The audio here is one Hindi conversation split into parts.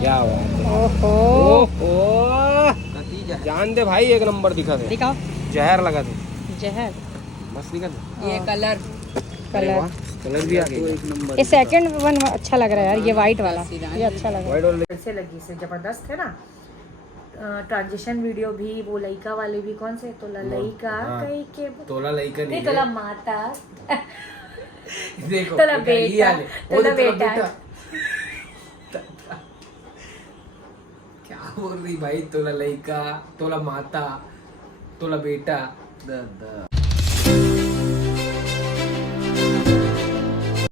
क्या बात है। ओहो जान दे भाई, एक नंबर दिखा दे। दिखाओ। जहर लगा दे, जहर। मस्त दिखा दे। ये कलर कलर भी आ गया एक नंबर। ये सेकंड वन अच्छा लग रहा है यार, ये वाइट वाला ये अच्छा लग रहा है। वाइट कैसे लगी से जबरदस्त है ना। ट्रांजिशन वीडियो भी, वो लइका वाले भी, कौन से तोला लइका कहीं के तोला लइका नहीं, तोला माता देखो तोला बेटा, तोला बेटा। क्या बोल रही भाई, तोला लइका, तोला माता, तोला बेटा।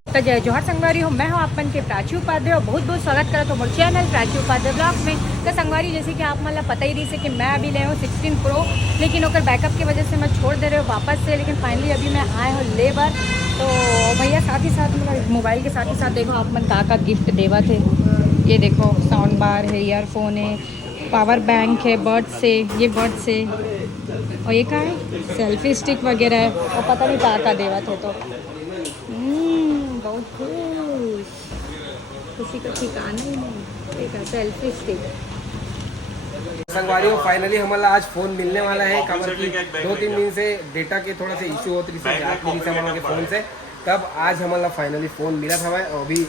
तो जय जोहर संगवारी हो, मैं हूँ आपन के प्राची उपाध्याय और बहुत बहुत स्वागत करता हूँ मोर चैनल प्राची उपाध्याय ब्लॉग में। तो संगवारी जैसे कि आप मतलब पता ही रही से कि मैं अभी ले हूँ 16 प्रो, लेकिन ओकर बैकअप की वजह से मैं छोड़ दे रही हूँ वापस से। लेकिन फाइनली अभी मैं आए हूँ लेबर। तो भैया साथ ही साथ मतलब मोबाइल के साथ ही साथ देखो आप मन का गिफ्ट देवा थे। ये देखो साउंड बार है, ईयरफोन है, पावर बैंक है, बर्ड से, ये बर्ड से, और ये क्या है सेल्फी स्टिक वगैरह है, और पता नहीं का देवा थे। तो बहुत खुश, किसी का ठिकाना ही नहीं। एक सेल्फी स्टिक। संगवारियों फाइनली हमारा आज फोन मिलने वाला है। खबर की 2-3 दिन से डेटा के थोड़ा से इशू होती है फोन से, तब आज हमारा फाइनली फोन मिला था। और अभी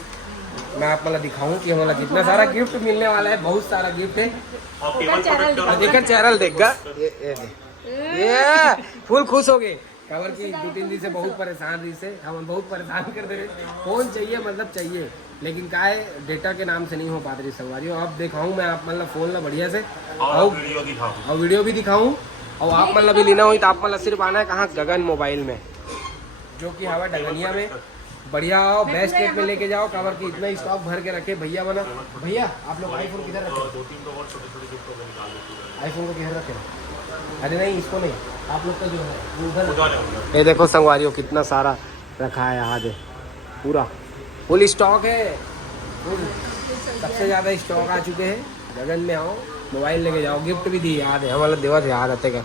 मैं आप मतलब दिखाऊं कि हमारा कितना सारा गिफ्ट मिलने वाला है। बहुत सारा गिफ्ट है। देखकर चैनल देखगा ये फुल खुश हो गए। खबर की 2-3 दिन से बहुत परेशान रही से, हम बहुत परेशान कर दे रहे। फोन चाहिए मतलब चाहिए, लेकिन क्या है डेटा के नाम से नहीं हो पाती रही संगवारी। अब दिखाऊं मैं आप मतलब फोन ला बढ़िया से और वीडियो भी दिखाऊं। और आप मतलब भी लेना हो तो आप मतलब सिर्फ आना है कहाँ, गगन मोबाइल में, जो कि हवा डगनिया में बढ़िया आओ, बेस्ट रेट में लेके जाओ। कवर की इतना स्टॉक भर के रखे भैया बना। भैया आप लोग आईफोन किधर रखे? आईफोन को किधर रखे? अरे नहीं इसको नहीं, आप लोग का जो है उधर। ये देखो संगवारियों कितना सारा रखा है आज, पूरा फुल स्टॉक है। सबसे ज़्यादा स्टॉक आ चुके हैं। गगन में आओ, मोबाइल लेके जाओ, गिफ्ट भी दी याद है हमारा देवा थे याद आते का।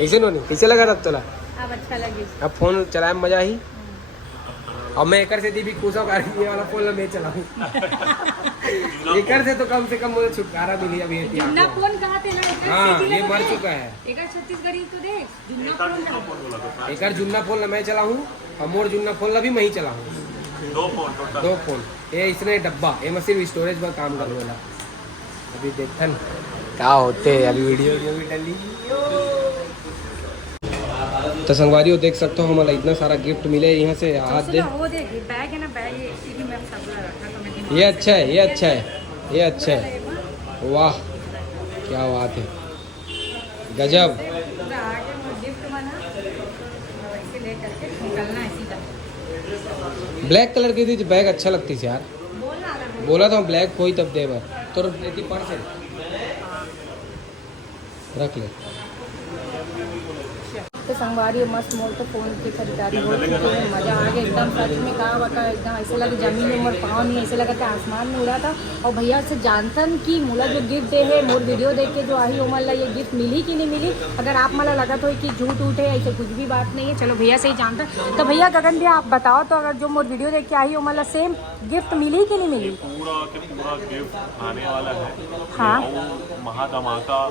ऐसे नो नहीं कैसे लगा तब तोला? अब अच्छा लगे, अब फोन चलाए मजा ही। और मैं एकर से दी भी खुश होकर ये वाला फोन मैं चलाऊं। एकर से तो कम से कम मुझे छुटकारा मिली अभी। जुन्ना फोन कहाँ थे ना, हाँ ये मर चुका है। एकर छत्तीसगढ़ी तो देख, जुन्ना फोन एकर जुन्ना फोन मैं चलाऊं और मोर जुन्ना फोन भी मैं ही चलाऊं। दो फोन ये इसने डब्बा ये सिर्फ स्टोरेज पर काम करने वाला। अभी देखन क्या होते है। अभी वीडियो भी डली। तो संगवारियों देख सकते हो हमारा इतना सारा गिफ्ट मिले यहाँ से। आज दे वो देख बैग है ना, बैग इसी में सब रखा तो मैं ये अच्छा है, ये अच्छा है, ये अच्छा है। वाह क्या बात है, गजब। गिफ्ट बना इसे लेकर के निकलना है सीधा। ब्लैक कलर की थी बैग अच्छा लगती थी यार। बोला था ब्लैक कोई तब दे तो लेती पर्स रख ले। तो संगवारी मस्त मोल तो फोन की खरीदारी हो चुकी है। मज़ा आ गया एकदम, सच में कहा बता एकदम ऐसे लगे जमीन में मोर पाँव नहीं, ऐसे लगा कि आसमान में उड़ा था। और भैया से जानतन कि मोला जो गिफ्ट दे है मोर वीडियो देख के जो आई हो मतलब ये गिफ्ट मिली कि नहीं मिली। अगर आप मला लगा तो कि झूठ उठ है, ऐसे कुछ भी बात नहीं है। चलो भैया से ही जानता। तो भैया गगन भैया आप बताओ तो अगर जो मोर वीडियो देख के आई हो मतलब सेम गिफ्ट मिली कि नहीं मिली? पूरा गिफ्ट आने वाला है। हाँ महाधमाका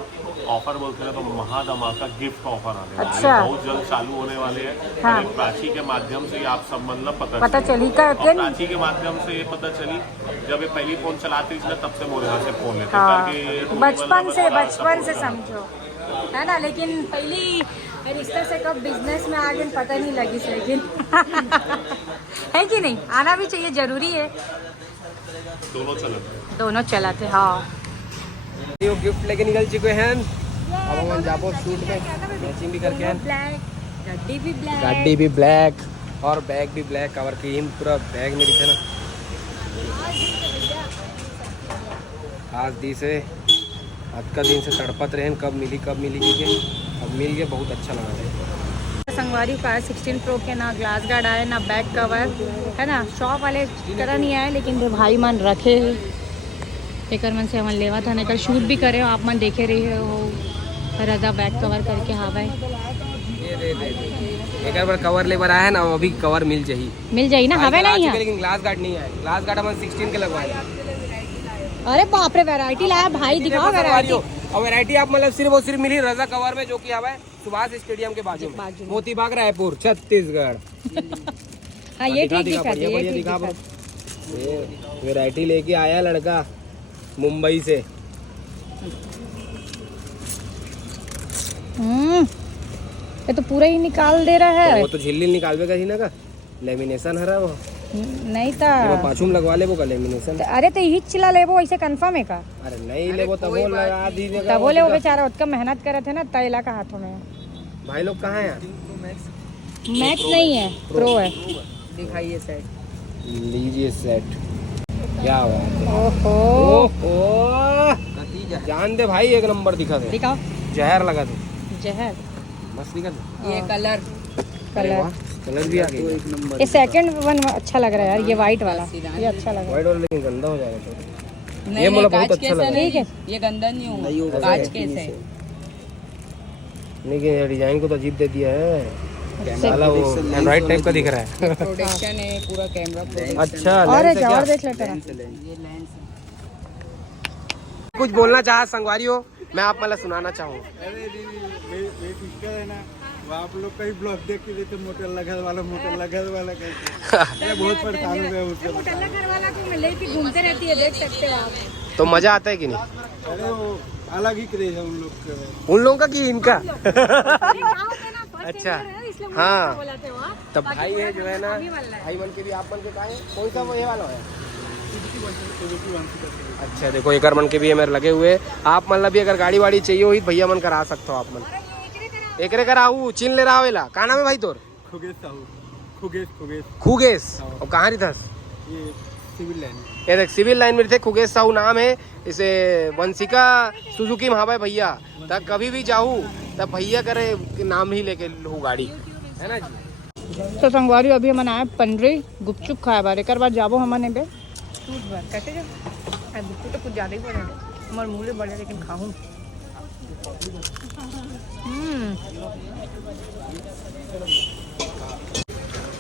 ऑफर बोलते हैं, तो महाधमाका गिफ्ट ऑफर आने वाला है। अच्छा बहुत जल्द चालू होने वाले हैं। हाँ। प्राची के माध्यम से आप सब मतलब पता चली का और प्राची के माध्यम से ये पता चली जब ये पहली फोन चलाती थी तब से मोर यहाँ से फोन लेते करके बचपन से समझो है ना। लेकिन पहली रिश्ते से कब बिजनेस में आ गए पता नहीं लगी से, लेकिन है कि नहीं, आना भी चाहिए, जरूरी है। दोनों चलाते हाँ। गिफ्ट लेके निकल चुके हैं। अब हम जाबो शूट में मैचिंग भी करके हैं। गाड़ी भी ब्लैक और बैग भी ब्लैक। कवर की पूरा बैग में दिखे ना। आज दी से आज का दिन से तड़पत रहे कब मिली क्योंकि अब मिल गया, बहुत अच्छा लगा। संगवारी का 16 प्रो के ना ग्लास गार्ड आए ना बैक कवर है ना। शॉप वाले तरह नहीं आए, लेकिन भाई मन रखे एक मन से हमन लेवा था। कल शूट भी करे हो आप मन देखे रही हो रजा बैक कवर करके। हाँ भाई एक बार कवर ले बार आया है ना, अभी कवर मिल जाही ना। हवे नहीं है लेकिन ग्लास गार्ड नहीं है। ग्लास गार्ड हम 16 के लगवाए। अरे बाप रे वैरायटी लाया भाई, दिखाओ वैरायटी। और वैरायटी आप मतलब सिर्फ और सिर्फ मिली रजा कवर में, जो कि हवा है सुभाष स्टेडियम के बाजू में, मोती बाग रायपुर छत्तीसगढ़। हाँ ये ठीक दिखा, बढ़िया दिखा ब्रो। ये वैरायटी लेके आया लड़का मुंबई से। ये तो पूरा ही निकाल दे रहा है। तो वो तो झिल्ली निकालवेगा ही ना का, लेमिनेशन हरा वो नहीं था पाछूम लगवा ले वो का लेमिनेशन। अरे तो यही चिल्ला ले वो, ऐसे कंफर्म है का? अरे नहीं ले वो तब वो लगा दीजिएगा। तब बोले वो बेचारा उतना मेहनत करे थे ना, तैला का हाथों में। भाई लोग कहाँ हैं? मैक्स नहीं है, प्रो है। दिखाइए सेट, लीजिए सेट। क्या बात है, ओहो ओहो जान दे भाई, एक नंबर दिखा दे। दिखाओ, जहर लगा दे, जहर मस्त दिखा दे। ये कलर कलर भी आ गया एक नंबर। ये सेकंड वन अच्छा लग रहा है यार, ये वाइट वाला ये अच्छा लग रहा है। वाइट वाला लेकिन गंदा हो जाएगा। ये मुझे बहुत अच्छा लगा। ठीक है, ये गंदा नहीं होगा, कांच केस है। लेकिन ये डिजाइन को तो अजीब दे दिया है, साला वो एंड्रॉइड टाइप का दिख रहा है। प्रोडक्शन है पूरा, कैमरा अच्छा और लेंस है क्या? और देख लेते हैं। ये लेंस है। कुछ बोलना चाहा संगवारी हो, मैं आप मतलब सुनाना चाहूँ। अरे सिस्टर है ना, वो आप लोग कहीं ब्लॉग देख के देते, मोटर लगल वाला कैसे। मैं बहुत परेशान हो गया उससे। घर वाला को लेके घूमते रहती है, देख सकते हो आप। तो मजा आता है कि नहीं? अरे वो अलग ही क्रेज है उन लोग का। उन लोगों का कि इनका? अच्छा हाँ, तब भाई है जो है ना, भाई बन के भी आप बन के कहा है, कौन सा वो ये वाला है? अच्छा देखो एक मन के भी मेरे लगे हुए। आप मतलब भी अगर गाड़ी वाड़ी चाहिए हुई भैया मन करा सकते हो आप मन। एक कराऊ चिन ले रहा वेला, कहा नाम है भाई तोर? खुगेश साहू, खुगेश खुगेश। और कहाँ रही था? ये सिविल लाइन। ये देख सिविल लाइन में थे, खुगेश साहू नाम है। इसे वंशिका सुजुकी में भाई भैया, तब कभी भी जाऊँ तब भैया करे नाम ही लेके लू गाड़ी, है ना जी। तो संगवारी अभी हम आए पंडरी गुपचुप खाए बार, एक बार जाबो हमने बे सूट भर कैसे जा गुपचुप तो कुछ ज़्यादा ही पड़े, हमारे मुँह बढ़े लेकिन खाऊँ।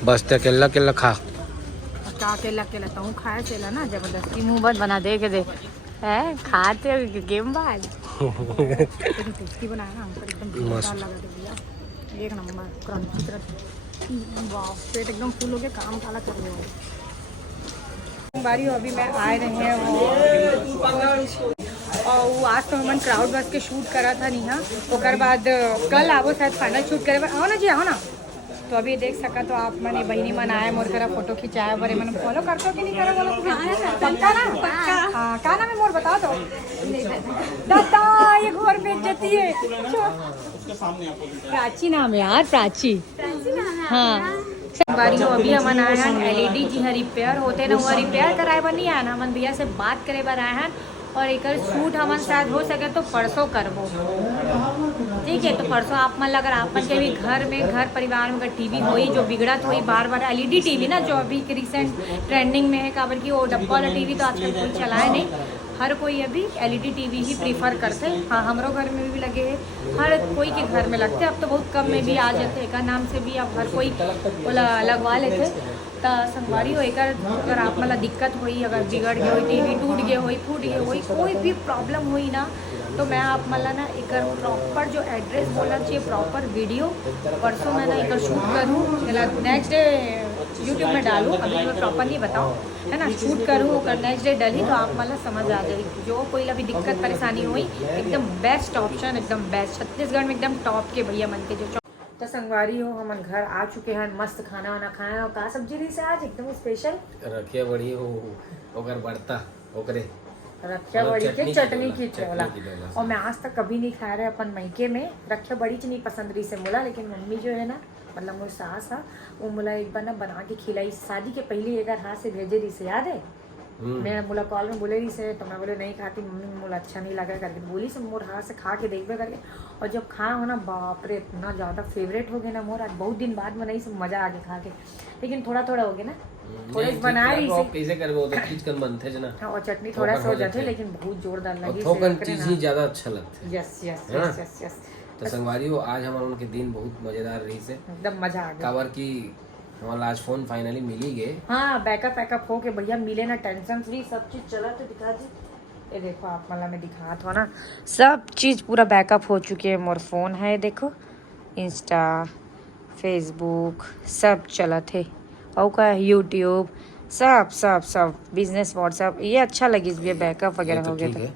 बस तो केला केला खा। क्या अकेला अकेला तो खाए चला ना, जबरदस्ती मुँह बंद बना दे के दे है, खाते गेम बाद टेस्टी बनाया ना हमको, एकदम जोरदार लगा दे भैया, एक नंबर क्रंची तरह। वाह पेट एकदम फुल हो गया, काम काला कर रहे हो बारी। अभी मैं आए रहे हैं और वो आज तो हमन क्राउड बस के शूट करा था नहीं, हाँ ओकर बाद कल आवो शायद फाइनल शूट करे। आओ ना जी, आओ ना। तो अभी देख सका तो आप मैंने बहनी मन आया मोर करा फोटो खिंचाया, बड़े मैंने फॉलो करते हो कि नहीं करो बोलो पक्का ना? हाँ क्या नाम है मोर बताओ तो। दादा ये घोर बेइज्जती है। प्राची नाम है यार, प्राची। हाँ बारी हो अभी हम आए हैं LED जी हाँ रिपेयर होते ना, वो रिपेयर कराए बार नहीं आया ना, हमन भैया से बात करे बार आए हैं। और एक शूट हमन शायद हो सके तो परसों करबो, ठीक है? तो परसों आप मन अगर आप मन के भी घर में घर परिवार में अगर टीवी होई जो बिगड़त होई बार बार, LED टीवी ना जो अभी के रिसेंट ट्रेंडिंग में है, काबर की वो डब्बा वाला टीवी तो आजकल कोई चलाए नहीं, हर कोई अभी LED टीवी ही प्रीफर करते। हाँ हमारो घर में भी लगे है, हर कोई के घर में लगते, अब तो बहुत कम में भी आ जाते एक नाम से भी अब हर कोई लगवा लेते। तो संगवारी हो एक अगर आप मतलब दिक्कत हुई, अगर बिगड़ गए हुई टीवी, टूट गए हुई, फूट गए हुई, कोई भी प्रॉब्लम हुई ना, तो मैं आप मतलब ना एक प्रॉपर जो एड्रेस बोलना चाहिए, प्रॉपर वीडियो परसों मैं ना एक शूट करूँ, नेक्स्ट डे यूट्यूब में डालूँ, अभी मैं प्रॉपर नहीं बताऊँ, है ना? शूट करूँ और नेक्स्ट डे डली तो आप मतलब समझ आ जाएगी। जो कोई अभी दिक्कत परेशानी हुई, एकदम बेस्ट ऑप्शन, एकदम बेस्ट छत्तीसगढ़ में एकदम टॉप के भैया मन के जो। तो संगवारी हो हम घर आ चुके हैं, मस्त खाना वाना खाए। और का सब्जी रही से आज एकदम स्पेशल रखिया बड़ी हो ओकर बर्ता ओकरे रखिया बड़ी के चटनी की चोला। और मैं आज तक कभी नहीं खाया रहे अपन मायके में रखिया बड़ी च नहीं पसंद रही से मोला, लेकिन मम्मी जो है ना मतलब मोर सास है वो मोला एक बार ना बना के खिलाई, शादी के पहले एक हाथ से भेजे रही से, याद है? मैं मोला कॉल में बोले रही से, तो मैं बोले नहीं खाती मम्मी, मोला अच्छा नहीं लगा करके बोली से, मोर हाथ से खा के देखबे करके। और जब खा हो ना बाप रे इतना ज़्यादा फेवरेट हो गया ना मोर, आज बहुत दिन बाद बनाई से, मज़ा आ गया खा के। लेकिन थोड़ा थोड़ा हो गया ना, थोड़े बना रही से कैसे करबो तो चीज कर बनथे जना। हां और चटनी थोड़ा सा हो जाते, लेकिन बहुत जोरदार लगी थोकन चीज ही ज्यादा अच्छा लगथे। Yes yes yes yes yes. तो संगवारी हो आज हमारे उनके दिन बहुत मजेदार रही से, एकदम मजा आ गया। काबर की हमारा आज फोन फाइनली मिल ही गए। हाँ बैकअप हो के भैया मिले ना, टेंशन फ्री सब चीज चला तो दिखा दी ये देखो आप मला में दिखा था ना, सब चीज़ पूरा बैकअप हो चुकी है। मोर फोन है देखो, इंस्टा फेसबुक सब चला थे, और का यूट्यूब सब सब सब बिजनेस व्हाट्सअप, ये अच्छा लगी इसलिए बैकअप वगैरह हो गया ठीक था। है।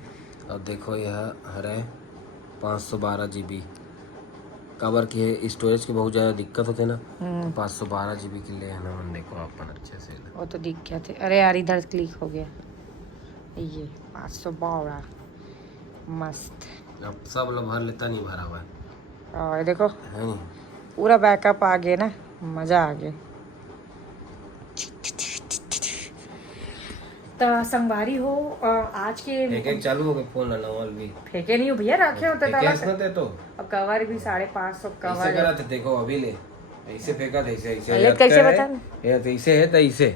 अब देखो यह है 512 GB कवर की है। स्टोरेज की बहुत ज़्यादा दिक्कत होते ना, तो 512 GB के लिए है ना। मन देखो अपन अच्छे से, वो तो दिख गया थे। अरे यार इधर क्लिक हो गया, ये 512 मस्त। अब सब लोग भर लेता, नहीं भरा हुआ है, और देखो है नहीं। पूरा बैकअप आ गया ना, मज़ा आ गया। तो संगवारी हो आज के एक एक चालू हो गए फोन नवल भी फेंके नहीं हो भैया, रखे होते कैश न थे तो अब कवर भी 550 ऐसे कवर करा थे। देखो अभी ले ऐसे फेंका था, ऐसे ऐसे ये कैसे लगता बता? है, ये तो ऐसे है तो ऐसे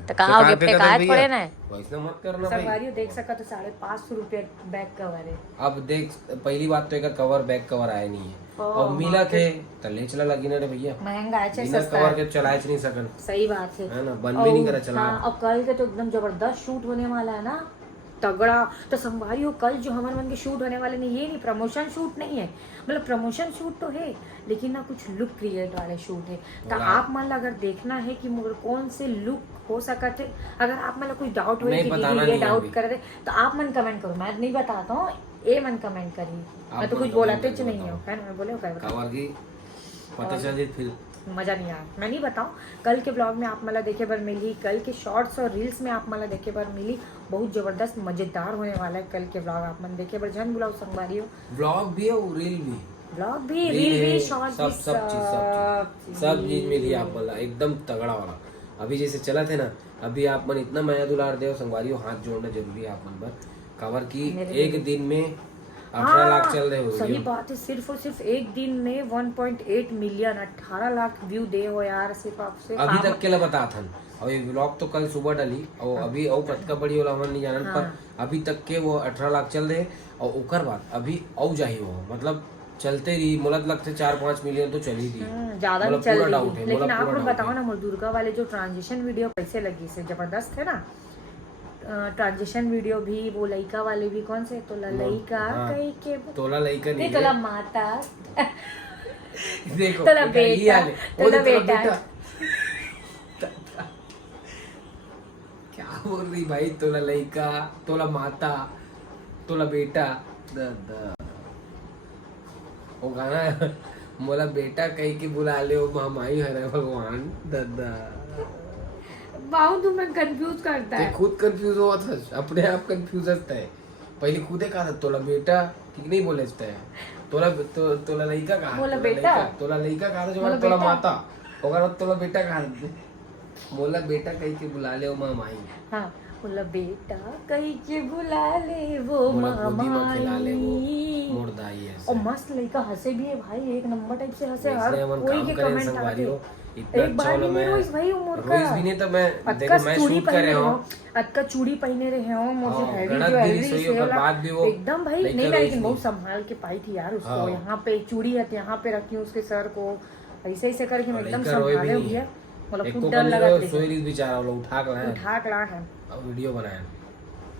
तो कहा हो गया, फेंका था फेंकाए भैया। थोड़े ना है। वैसे मत करना भाई। संगवारी देख सका तो 550 रुपये बैक कवर है। अब देख, पहली बात तो एक कवर बैक कवर आया नहीं है, और मिला थे तो ले चला लगी ना रे भैया। महंगा है, बिना सस्ता कवर है। के चलाए नहीं सकन, सही बात है ना, बंद भी नहीं करा चला। हाँ, और कल के तो एकदम जबरदस्त शूट होने वाला है ना, तगड़ा। तो संगवारी हो कल जो हमारे मन के शूट होने वाले नहीं, ये नहीं प्रमोशन शूट नहीं है, मतलब प्रमोशन शूट तो है लेकिन ना कुछ लुक क्रिएट वाले शूट है। तो आप मान लो अगर देखना है कि मगर कौन से लुक हो सकते, अगर आप मतलब कुछ डाउट हो नहीं, कि बताना दीदी ये नहीं है डाउट अभी। कर दे तो आप मन कमेंट करो, मैं नहीं बताता हूँ, ये मन कमेंट करिए। मैं तो मन कुछ बोलाते comment नहीं करके हूँ, है ना, मैं बोले क्या बताऊँ, कवर की पता चल जाए फिर मजा नहीं आया। मैं नहीं बताऊँ, कल के ब्लॉग में आप मला देखे बार मिली, कल के शॉर्ट्स और रील्स में आप मला देखे बार मिली, बहुत जबरदस्त मजेदार होने वाला है कल के ब्लॉग। आप मन देखे बार जन बुलाओ संगवारी हो, ब्लॉग भी है और रील भी, ब्लॉग भी रील भी शॉर्ट सब भी सब चीज मिली आप वाला एकदम तगड़ा वाला। अभी जैसे चला थे ना, अभी आप मन इतना माया दुलार दे संगवारी हो, हाथ जोड़ना जरूरी है आप मन पर। कवर की एक दिन में 18 लाख चल रहे हो सही वीडियो। बात है, सिर्फ और सिर्फ एक दिन में 1.8 मिलियन 18 लाख व्यू दे हो यार, सिर्फ आपसे अभी तक के लिए बता था, और ये व्लॉग तो कल सुबह डाली, और अभी और कतका बड़ी वाला हमन नहीं जानन, पर अभी तक के वो 18 लाख चल रहे, और ओकर बाद अभी और जाही वो, मतलब चलते रही। मुलत लगते 4-5 मिलियन तो चली रही, ज्यादा भी मतलब चल पूरा रही डाउट है। है। लेकिन मतलब आप पूरा लोग डाउट बताओ है। ना, मोर दुर्गा वाले जो ट्रांजिशन वीडियो कैसे लगी से, जबरदस्त है ना। ट्रांजिशन वीडियो भी, वो लइका वाले भी, कौन से तो लइका हाँ। कहीं के तोला लइका नहीं तोला है। माता देखो तोला बेटा, ये बेटा, आले। तोला वो तो बेटा। क्या बोल रही भाई, तोला लइका, तोला माता, तोला बेटा। वो गाना मोला बेटा कहीं के बुला ले, वो माई हरे भगवान दादा। बाहु तुम्हें कंफ्यूज करता ते है। खुद कंफ्यूज हुआ था, अपने आप कंफ्यूज होता है। पहले खुदे कहा था तोला बेटा, ठीक नहीं बोले है। तोला लइका कहा, बोला बेटा। तोला लइका कहा था, जो बोला तोला बेटा। माता, ओकर बाद तोला बेटा कहा था। मोला बेटा कहीं के बुला ले, वो माई। हाँ, बोला बेटा कहीं के बुला ले वो मोला गोदी में खिला ले, वो मामाई। मुर्दाई है। और मस्त लड़का हंसे भी है भाई, एक नंबर टाइप से हंसे, हर इसलिए हम कोई काम के करें कमेंट संगवारी आते हो, इतना एक अच्छा बार वाला भी मैं नहीं रोइस भाई उमर का रोइस भी नहीं, तो मैं अक्का देखो मैं चूड़ी शूट कर पहने रहा रहे हूँ। हो, अक्का चूड़ी पहने रहे हो, मुझे हाँ, हैवी गलत भी ज्वेलरी सही से होकर वाला, बाद भी वो एकदम भाई नहीं नहीं, कर मैं रही लेकिन थी। बहुत संभाल के पाई थी यार उसको। हाँ। यहाँ पे चूड़ी है, यहाँ पे रखी हूँ उसके सर को, ऐसे ऐसे करके मैं एकदम लड़का रोए भी संभाले नहीं हुए, है। मतलब एक खूब को डर नहीं लगा रोए, था। सोई रही बेचारा, वो लोग उठा के लाए उठा के ला है, और वीडियो बनाया।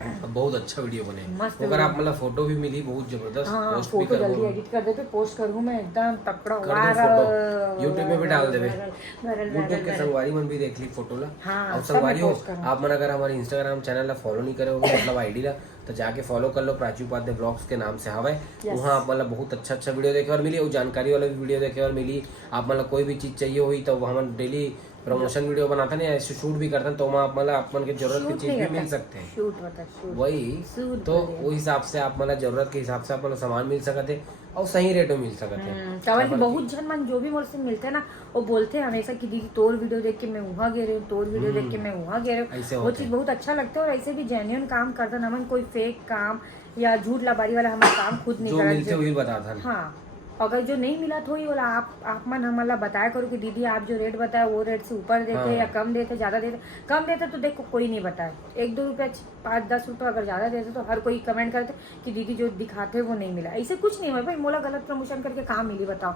अब बहुत अच्छा वीडियो बने। मस्त अगर आप मतलब फोटो भी मिली बहुत जबरदस्त, हाँ पोस्ट भी फोटो कर जल्दी एडिट कर देते, पोस्ट करूँ मैं एकदम तकड़ा कर दो वायरल, फोटो, यूट्यूब में भी डाल देवे। वायरल यूट्यूब के संगवारी में भी देख ली फोटो ला। हाँ, और सब मैं संगवारी हो, post करूँ। आप मन अगर हमारे इंस्टाग्राम चैनल ला फॉलो नहीं करे होगे, मतलब आईडी ला, तो जाके फॉलो कर लो। प्राची उपाध्याय ब्लॉग्स के नाम से हवे। वहाँ आप मतलब बहुत अच्छा वीडियो देखे और मिली, और जानकारी वाला भी वीडियो देखे और मिली। आप मतलब कोई भी चीज चाहिए हुई तो हम डेली प्रमोशन वीडियो बनाते हैं, ऐसे शूट भी करते हैं, तो वहाँ आप मतलब आप मन के जरूरत की चीज भी मिल सकते हैं। शूट बता शूट वही शूट तो वो हिसाब से आप मतलब जरूरत के हिसाब से आप मतलब सामान मिल सकते हैं, और सही रेट में मिल सकते हैं। तवन की बहुत जन मन जो भी मुझसे मिलते हैं ना, वो बोलते हैं हमेशा कि दीदी तोर वीडियो देख के मैं वहाँ गे रही हूँ, तोर वीडियो देख के मैं वहाँ गे रही ऐसे हूँ। वो होते चीज़ बहुत अच्छा लगता है, और ऐसे भी जेन्युइन काम करता है, हमन कोई फेक काम या झूठ लबारी वाला हमारा काम खुद नहीं जो मिलते करते। वही बताता है। हाँ, अगर जो नहीं मिला तो ही बोला आप मन हमारा बताया करो कि दीदी आप जो रेट बताया वो रेट से ऊपर देते हाँ। या कम देते, ज़्यादा देते। कम देते तो देखो कोई नहीं बताए, 1-2 रुपये 5-10 रुपये अगर ज़्यादा देते तो हर कोई कमेंट करते कि दीदी जो दिखाते वो नहीं मिला। ऐसे कुछ नहीं हुआ भाई, मोला गलत प्रमोशन करके काम मिली बताओ,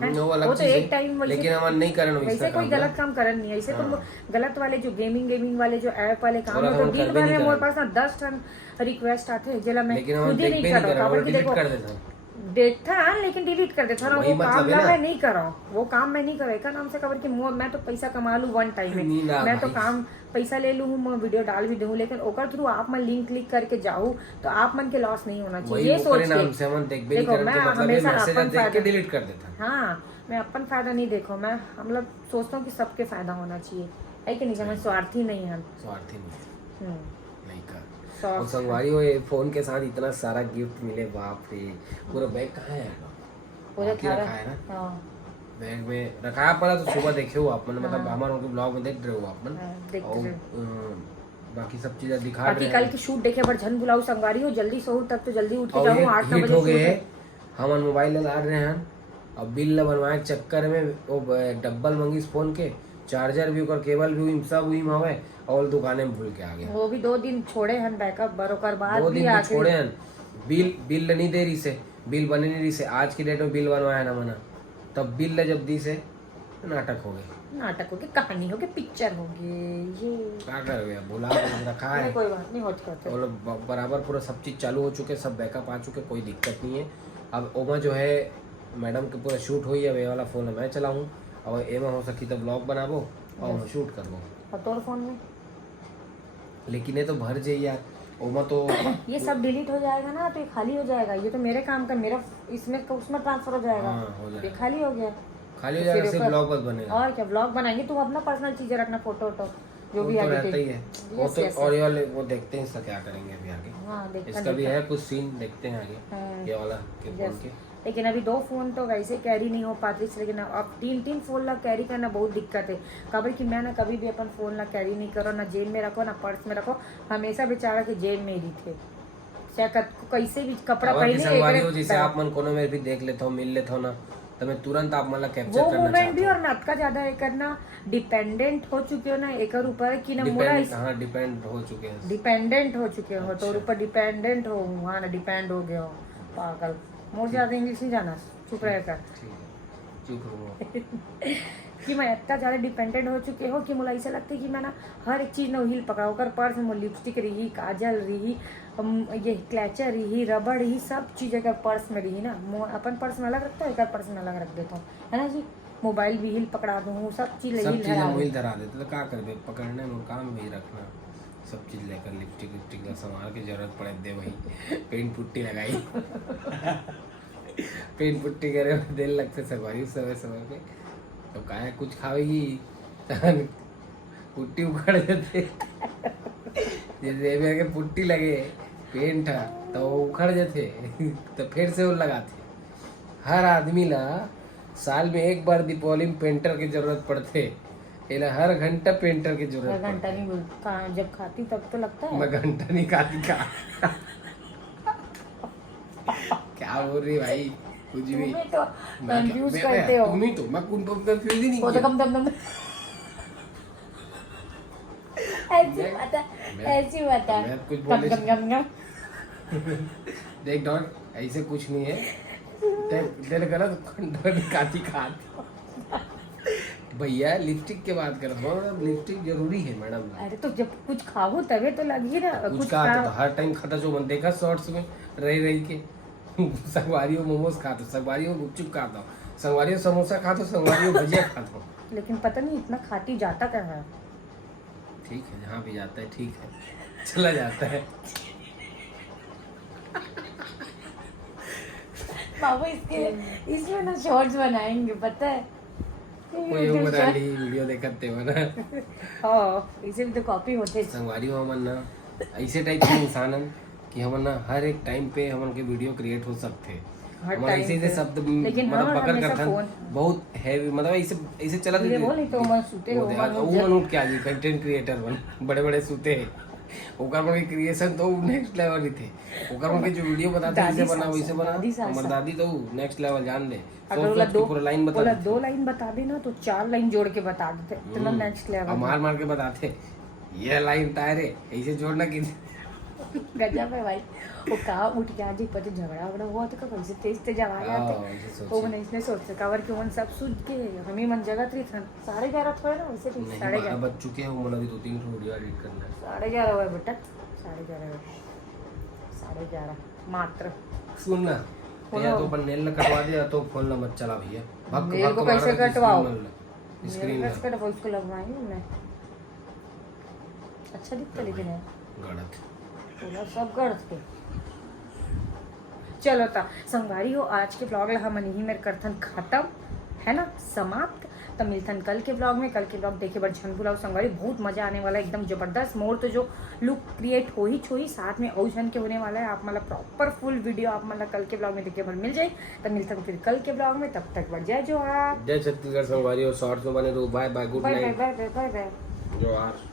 हैं? वो अलग वो तो चीज़ एक है, टाइम लेकिन हमारे नहीं करना वैसे कोई गलत काम करन नहीं है। ऐसे तो गलत वाले जो गेमिंग वाले जो ऐप वाले काम और है, तो हम दिन करबे भर नहीं में मोर करन। पास ना 10 टन रिक्वेस्ट आते जेला मैं लेकिन हम खुद ही देख नहीं भी कर नहीं रहा कर हूँ डिलीट देखो कर देता देखता है लेकिन डिलीट कर देता ना वही वो मतलब काम है ला ना। मैं नहीं कर रहा हूँ वो काम मैं नहीं कर रहा एक नाम से खबर कि मैं तो पैसा कमा लूँ वन टाइम में नींद आ मैं तो भाई। काम पैसा ले लूँ मैं वीडियो डाल भी दूँ लेकिन ओकर थ्रू आप मन लिंक क्लिक करके जाऊँ तो आप मन के लॉस नहीं होना चाहिए वही ये सोच नाम के से हम देख भी नहीं देखो करन मैं के मतलब ये हमेशा मैसेज अपन देख के फायदा डिलीट कर देता हाँ मैं अपन फायदा नहीं देखो मैं मतलब सोचता हूँ कि सबके फायदा होना चाहिए है कि नहीं समझ स्वार्थी नहीं हम स्वार्थी नहीं नहीं कर स्वार्थ- और संगवारी वो फोन के साथ इतना सारा गिफ्ट मिले बाप रे पूरा बैग कहाँ है पूरे बाकी रखा है ना हाँ बैग में रखा है पड़ा तो सुबह देखे हो आप मतलब हमारे उनके ब्लॉग में देख रहे हो आप हाँ, देखते और रहे। बाकी सब चीजें दिखा बाकी रहे कल हैं की शूट देखे पर झन बुलाऊ संगवारी हो जल्दी सोऊं तब तो जल्दी उठ के और ये जाऊँ 8-9 हिट बजे हो गए shoot है। हैं हम मोबाइल ला रहे हैं और बिल बनवाए के चक्कर में वो डब्बल मंगी फोन के चार्जर भी और केबल भी सब हुई हवे और दुकाने में भूल के आ गया वो भी 2 दिन छोड़े हन बैकअप बरोकर बाद 2 भी दिन भी आके छोड़े हैं बिल नहीं दे रही से बिल बने नहीं रही से आज की डेट में बिल बनवाया ना मना तब बिल जब दी से नाटक हो गए नाटक हो गए कहानी हो गई पिक्चर हो गई ये क्या कर गया भुला रखा है नहीं, कोई बात नहीं होत करते वो लोग बराबर पूरा सब चीज़ चालू हो चुके सब बैकअप आ चुके कोई दिक्कत नहीं है अब ओमा जो है मैडम के पूरा शूट हुई है ये वाला फ़ोन मैं चलाऊँ और एमा हो सकी तो ब्लॉग बनाबो और शूट करबो और तोर फोन में लेकिन ये तो भर जाइए यार ओमा तो ये सब डिलीट हो जाएगा ना तो ये खाली हो जाएगा ये तो मेरे काम का मेरा इसमें उसमें ट्रांसफर हो जाएगा हाँ हो ये जाएगा खाली हो गया खाली हो जाएगा सिर्फ ब्लॉग बस बनेगा और क्या ब्लॉग बनाएंगे तुम अपना पर्सनल चीजें रखना फोटो वोटो जो वो भी तो आगे रहता ही है वो Yes, तो yes, और ये वाले वो देखते हैं इसका क्या करेंगे अभी आगे हाँ देखना इसका भी है कुछ सीन देखते हैं आगे हाँ। ये वाला के फोन Yes. के लेकिन अभी 2 फोन तो वैसे कैरी नहीं हो पाती लेकिन अब 3 फोन ला कैरी करना बहुत दिक्कत है कभी कि मैं ना कभी भी अपन फोन ला कैरी नहीं करो ना जेब में रखो ना पर्स में रखो हमेशा बेचारा के जेब में ही थे चाहे कैसे भी कपड़ा अगर किसी संगवारी हो पहने जैसे आप मन कोनो में भी देख लेते हो मिल लेते हो ना तो मैं तुरंत आप मतलब कैप्चर वो करना मोमेंट भी चाहता और नाटका ज्यादा है करना डिपेंडेंट हो चुके हो ना एक ऊपर कि ना मोरा हूँ हाँ डिपेंड हो चुके हैं डिपेंडेंट हो चुके हो तो अच्छा। ऊपर डिपेंडेंट हो हाँ ना डिपेंड हो गया हो पागल मोर ज्यादा इंग्लिश नहीं जाना चुप रह कर ठीक है चुप रहो कि मैं इतना ज़्यादा डिपेंडेंट हो चुके हो कि मुझे ऐसा लगता है कि मैं ना हर एक चीज़ ना हिल पकड़ा कर पर्स में लिपस्टिक रही काजल रही ये क्लैचर रही रबड़ रही सब चीज़ अगर पर्स में रही ना अपन पर्स में अलग रखता है एक पर्स में अलग रख देता हूँ है ना जी मोबाइल भी हिल पकड़ा दूँ सब चीज़ सब हिल चीजें धरा दूँ। मोबाइल धरा देते तो क्या कर पकड़ने में काम वही रखना सब चीज लेकर लिपस्टिक विपस्टिक का संभाल के जरूरत पड़े दे वही पेंट पुट्टी लगाई पेंट पुट्टी करे दिल लगते सवारी समय समय पे तो क्या कुछ खाएगी पुट्टी उखड़ जाते जैसे मेरे के पुट्टी लगे पेंट है तो वो उखड़ जाते तो फिर से वो लगाते हर आदमी ला साल में एक बार दीपावली में पेंटर की जरूरत पड़ते इला हर घंटा पेंटर की जरूरत घंटा पड़ती नहीं बोलता जब खाती तब तो लगता है मैं घंटा नहीं खाती का क्या बोल रही भाई कुछ भी तुम्हें तो मैं कंफ्यूज मैं- करते हो तुम ही तो मैं कंफ्यूज ही नहीं वो तो किया। कम दम दम ऐसी बात है मैं- ऐसी बात है मैं कुछ गम बोले गम गम गम देख डॉट ऐसे कुछ नहीं है तेरे गलत काती खाती भैया लिपस्टिक की बात कर रहा हूँ लिपस्टिक जरूरी है मैडम अरे तो जब कुछ खाओ तभी तो लगी ना कुछ कुछ का खा तो हर टाइम खाता जो मन देखा शॉर्ट्स में रही के संगवारियों मोमोज खाता संगवारियों गुपचुप खाता हूँ संगवारियों समोसा खाता संगवारियों भजिया खाता हूँ लेकिन पता नहीं इतना खाती जाता क्या है ठीक है जहाँ भी जाता है ठीक है चला जाता है बाबू इसके इसमें ना शॉर्ट्स बनाएंगे पता है कोई वो बना ली वीडियो देखते हो ना हाँ इसे भी तो कॉपी होते संगवारियों हमन ना ऐसे टाइप के इंसान हैं कि हमन ना हर एक टाइम पे हमन के वीडियो क्रिएट हो सकते हैं हर हम टाइम ऐसे पे। ऐसे शब्द लेकिन मतलब हाँ, पकड़ हमेशा कर फोन। बहुत हैवी मतलब ऐसे ऐसे चला ये देते बोल तो मैं सूते हो वो मनु क्या जी कंटेंट क्रिएटर बन बड़े बड़े सूते हैं ओकर में क्रिएशन तो नेक्स्ट लेवल ही थे ओकर में जो वीडियो बताते हैं दादी ऐसे बना सास- वैसे बना दादी सास- हमर दादी तो नेक्स्ट लेवल जान दे अगर सोच बोला सोच के पूरा लाइन बता बोला देती। 2 लाइन बता देना तो 4 लाइन जोड़ के बता देते इतना नेक्स्ट अब लेवल मार मार के बताते ये लाइन तारे ऐसे जोड़ना कि गजब है भाई वो कहा उठ के आज एक पति झगड़ा वगड़ा हुआ तो कब ऐसे तेज तेज आवाज हाँ, आते ऐसे सोचिए। वो मैंने इसने सोच कवर के मन सब सुन के हम ही मन जगह थी 11:30 थोड़ा ना वैसे भी नहीं 11:30 12 बज चुके हैं वो मतलब 2-3 वीडियो एडिट करना है 11:30 हुआ बेटा 11:30 11:30 मात्र। सुन ना, या तो अपन नेल कटवा दे या तो फोन ना मत चला भैया। नेल को कैसे कटवाओ? स्क्रीन नेल कट उसको लगवाई हूँ मैं। अच्छा दिखता लेकिन है गलत। पूरा सब गलत के। चलो ता संगवारी हो, आज के ब्लॉग ला हमन ही मेरे करथन खत्म है ना, समाप्त। तो मिलथन कल के ब्लॉग में। कल के ब्लॉग देखे बर झन भुलाओ संगवारी, बहुत मजा आने वाला है, एकदम जबरदस्त। मोर तो जो लुक क्रिएट हो ही छोही, साथ में औ झन के होने वाला है। आप मतलब प्रॉपर फुल वीडियो आप मतलब कल के ब्लॉग में देखे बर मिल जाए। तो मिलथन फिर कल के ब्लॉग में, तब तक बढ़ जाए जोहार। जय छत्तीसगढ़ संगवारी हो, शॉर्ट्स में बने तो bye bye, good bye bye night bye bye bye. जोहार।